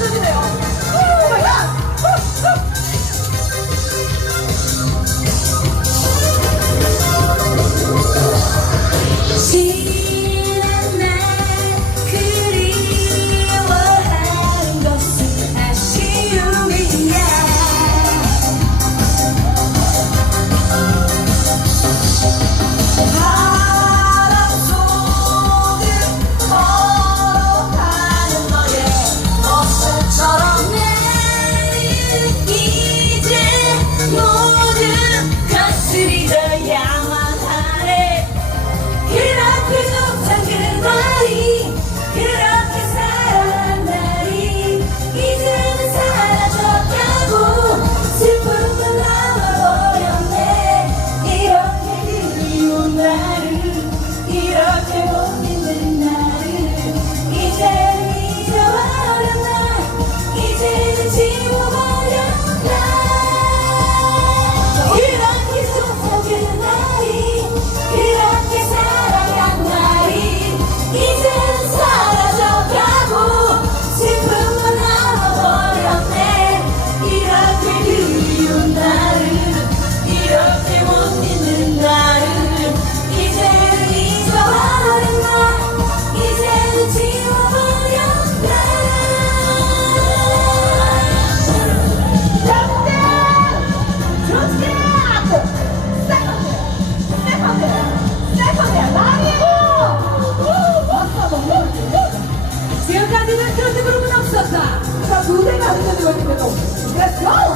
가슴이네요. Let's go!